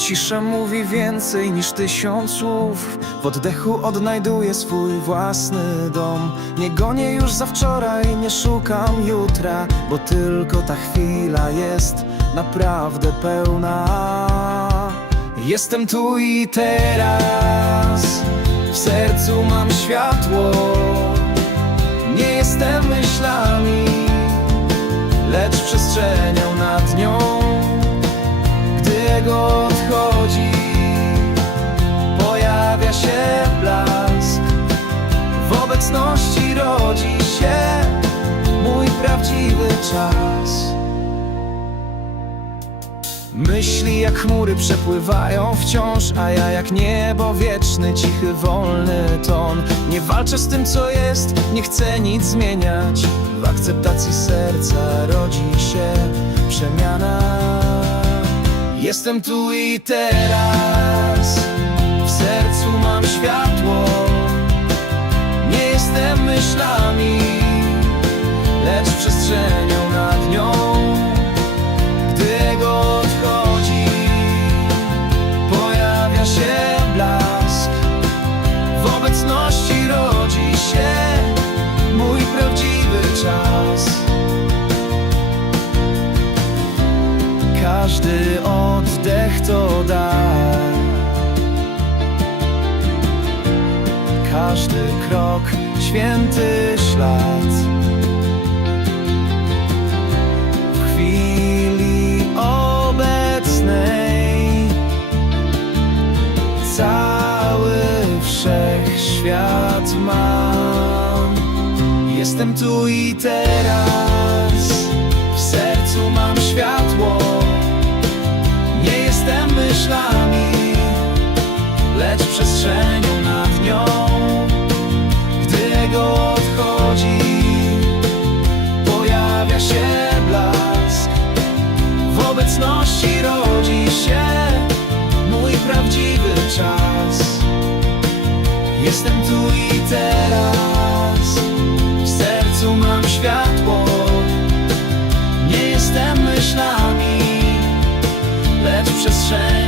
Cisza mówi więcej niż tysiąc słów. W oddechu odnajduję swój własny dom. Nie gonię już za wczoraj, nie szukam jutra Bo tylko ta chwila jest naprawdę pełna. Jestem tu i teraz W sercu mam światło obecności rodzi się mój prawdziwy czas. Myśli jak chmury przepływają wciąż, a ja jak niebo wieczny, cichy, wolny ton. Nie walczę z tym, co jest, nie chcę nic zmieniać. W akceptacji serca rodzi się przemiana. Jestem tu i teraz, w sercu mam światło. Jestem myślami, lecz przestrzenią nad nią. Gdy jego odchodzi, pojawia się blask. W obecności rodzi się mój prawdziwy czas. Każdy oddech to dar. Każdy krok święty ślad. W chwili obecnej cały wszechświat mam. Jestem tu i teraz, w sercu mam światło. Nie jestem myślami, lecz przestrzenią obecności rodzi się mój prawdziwy czas. Jestem tu i teraz, w sercu mam światło. Nie jestem myślami, lecz przestrzenią